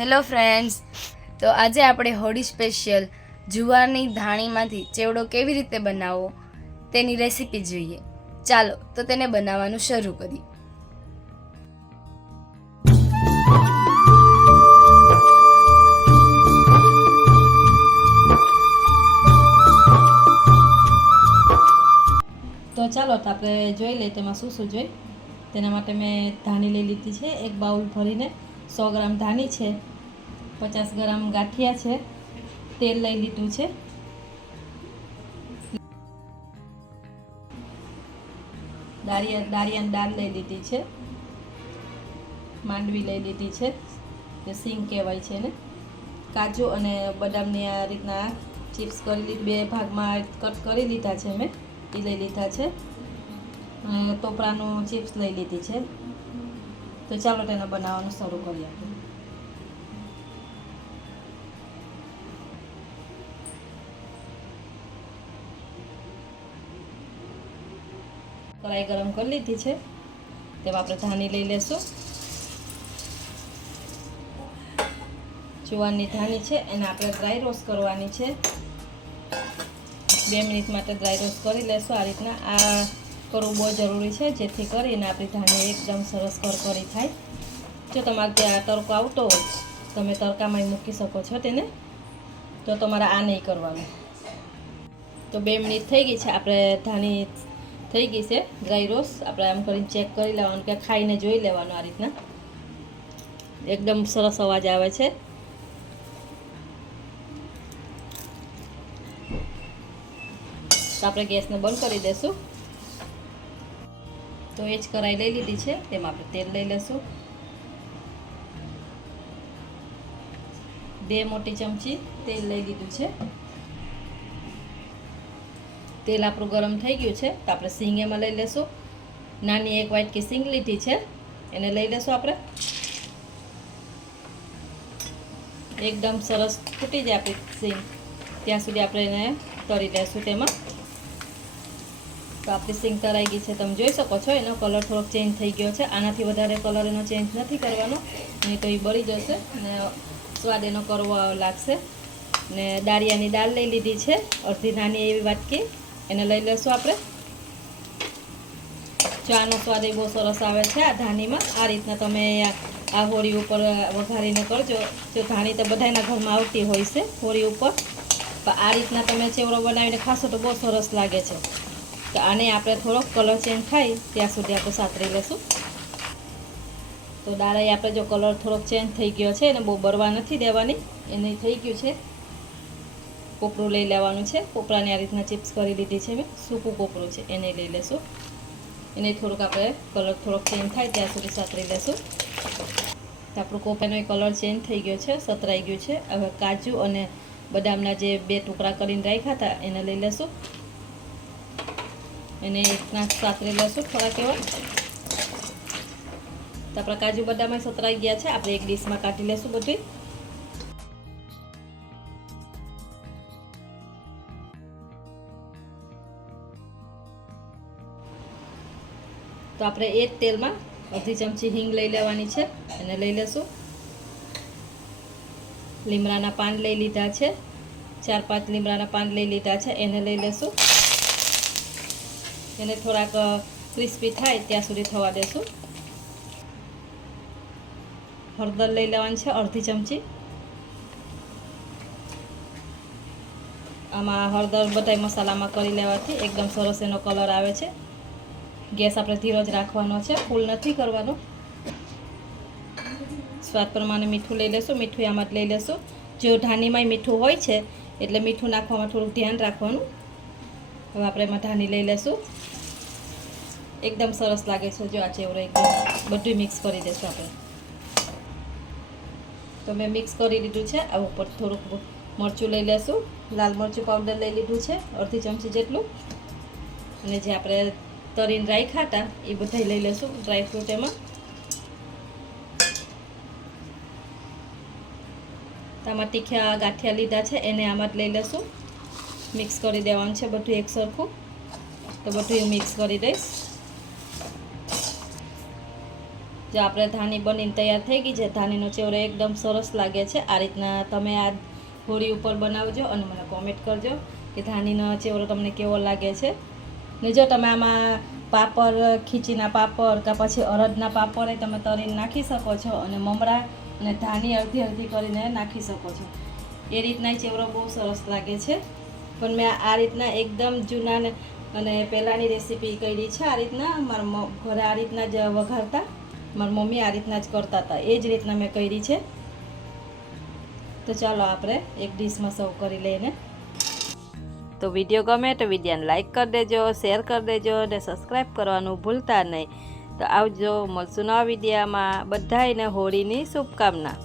Hello friends, તો આજે આપણે હોળી સ્પેશિયલ જુવારની ધાણીમાંથી ચેવડો કેવી રીતે બનાવવો તેની રેસીપી જોઈએ. ચાલો તો તેને બનાવવાનું શરૂ કરીએ. તો ચાલો તો આપણે જોઈ લઈએ તેમાં શું શું જોઈએ. તેના માટે મેં ધાણી લઈ લીધી છે, એક બાઉલ ભરીને 100 ગ્રામ ધાણી છે, 50 ગ્રામ ગાંઠિયા છે, તેલ લઈ લીધું છે, દાળિયાની દાળ લઈ લીધી છે, માંડવી લઈ લીધી છે, જે સિંગ કહેવાય છે ને, કાજુ અને બદામની આ રીતના ચિપ્સ કરી લીધી, બે ભાગમાં કટ કરી લીધા છે મેં, એ લઈ લીધા છે, અને ટોપરાનું ચિપ્સ લઈ લીધી છે. તો ચાલો તેને બનાવવાનું શરૂ કરીએ. આપણે કઢાઈ ગરમ કરી લીધી છે, તેમાં આપણે ધાણી લઈ લેશું. જુવારની ધાણી છે એને આપણે ડ્રાય રોસ્ટ કરવાની છે. 2 મિનિટ માટે ડ્રાય રોસ્ટ કરી લેશું. આ રીતના આ કરવું બહુ જરૂરી છે, જેથી કરીને આપણી ધાણી એકદમ સરસ કરકરી થાય. જો તમારે ત્યાં તડકો આવતો હોય તમે તડકામાં મૂકી શકો છો તેને, તો તમારે આ નહીં કરવાનું. તો 2 મિનિટ થઈ ગઈ છે, આપણે ધાણી થઈ ગઈ છે ડ્રાય રોસ્ટ. આપણે આમ કરીને ચેક કરી લેવાનું કે ખાઈને જોઈ લેવાનું. આ રીતના એકદમ સરસ અવાજ આવે છે. તો આપણે ગેસને બંધ કરી દઈશું. તો એ જ કઢાઈ લઈ લીધી છે, તેમાં આપણે તેલ લઈ લઈશું. 2 મોટી ચમચી તેલ લઈ લીધું છે. તેલ આપણું ગરમ થઈ ગયું છે, તો આપણે સિંગ એમાં લઈ લેશું. નાની એક વાટકી સિંગ લીધી છે, એને લઈ લેશું આપણે. એકદમ સરસ ફૂટી જાય આપણી સિંગ ત્યાં સુધી આપણે એને તળી દઈશું તેમાં. તો આપણી સિંગ તળાઈ ગઈ છે, તમે જોઈ શકો છો. એનો કલર થોડોક ચેન્જ થઈ ગયો છે. આનાથી વધારે કલર એનો ચેન્જ નથી કરવાનો, નહીં તો એ બળી જશે ને સ્વાદ એનો કરવો લાગશે. ને દાળિયાની દાળ લઈ લીધી છે, અડધી નાની એવી વાટકી, એને લઈ લઈશું આપણે. ચાનો સ્વાદ એ બહુ સરસ આવે છે આ ધાણીમાં. આ રીતના તમે આ હોળી ઉપર વઘારીને કરજો. જો ધાણી તો બધાના ઘરમાં આવતી હોય છે હોળી ઉપર, પણ આ રીતના તમે ચેવડો બનાવીને ખાશો તો બહુ સરસ લાગે છે. તો આને આપણે થોડોક કલર ચેન્જ થાય ત્યાં સુધી આપણે સાતરી લઈશું. તો દાળે આપણે જો કલર થોડોક ચેન્જ થઈ ગયો છે, એને બહુ બરવા નથી દેવાની, એને થઈ ગયું છે. કોપરું લઈ લેવાનું છે. કોપરાની આ રીતના ચિપ્સ કરી લીધી છે મેં, સૂકું કોપરું છે એને લઈ લેશું. એને થોડુંક આપણે કલર થોડોક ચેન્જ થાય ત્યાં સુધી સાતરી લેશું. તો આપણું કોપરાનો કલર ચેન્જ થઈ ગયો છે, સતરાઈ ગયું છે. હવે કાજુ અને બદામના જે 2 ટુકડા કરીને રાખ્યા હતા એને લઈ લેશું. એને એકના સાતરી લેશું થોડાક એવા. તો આપણા કાજુ બદામ સતરાઈ ગયા છે, આપણે એક ડીશમાં કાઢી લેશું બધી. તો આપણે એ જ તેલમાં અડધી ચમચી હિંગ લઈ લેવાની છે, એને લઈ લેશું. લીમડાના પાન લઈ લીધા છે, 4-5 લીમડાના પાન લઈ લીધા છે, એને લઈ લેશું. એને થોડાક ક્રિસ્પી થાય ત્યાં સુધી થવા દેશું. હળદર લઈ લેવાની છે, અડધી ચમચી. આમાં હળદર બધા મસાલામાં કરી લેવાથી એકદમ સરસ એનો કલર આવે છે. ગેસ આપણે ધીરો જ રાખવાનો છે, ફૂલ નથી કરવાનો. સ્વાદ પ્રમાણે મીઠું લઈ લેશું. મીઠું આમાં જ લઈ લેશું. જો ધાણીમાં મીઠું હોય છે એટલે મીઠું નાખવામાં થોડુંક ધ્યાન રાખવાનું. હવે આપણે એમાં ધાણી લઈ લેશું. એકદમ સરસ લાગે છે જો આ ચેવડો. એકદમ બધું મિક્સ કરી દઈશું આપણે. તો મેં મિક્સ કરી લીધું છે. આ ઉપર થોડુંક મરચું લઈ લેશું. લાલ મરચું પાવડર લઈ લીધું છે, અડધી ચમચી જેટલું. અને જે આપણે તરીને રાખ્યા હતા એ બધા લઈ લેશું ડ્રાયફ્રૂટ એમાં. આમાં તીખા ગાંઠિયા લીધા છે, એને આમાં જ લઈ લેશું. મિક્સ કરી દેવાનું છે બધું એક સરખું. તો બધું મિક્સ કરી દઈશ. જો આપણે ધાણી બનીને તૈયાર થઈ ગઈ છે. ધાણીનો ચેવડો એકદમ સરસ લાગે છે. આ રીતના તમે આ હોળી ઉપર બનાવજો અને મને કોમેન્ટ કરજો કે ધાણીનો ચેવડો તમને કેવો લાગે છે. ને જો તમે આમાં પાપડ, ખીચીના પાપડ કે પછી અડદના પાપડ તમે તળીને નાખી શકો છો અને મમરા અને ધાણી અડધી અડધી કરીને નાખી શકો છો. એ રીતના ચેવડો બહુ સરસ લાગે છે. પણ મેં આ રીતના એકદમ જૂના અને પહેલાંની રેસીપી કરી છે. આ રીતના મારા ઘરે આ રીતના જ વઘારતા, મારી મમ્મી આ રીતના જ કરતા હતા. એ જ રીતના મેં કરી છે. તો ચાલો આપણે એક ડીશમાં સર્વ કરી લઈને. તો વિડીયો ગમે તો વિડીયોને લાઈક કરી દેજો, શેર કરી દેજો અને સબસ્ક્રાઈબ કરવાનું ભૂલતા નહીં. તો આવજો, મળશું નવા વિડીયોમાં. બધાયને હોળીની શુભકામના.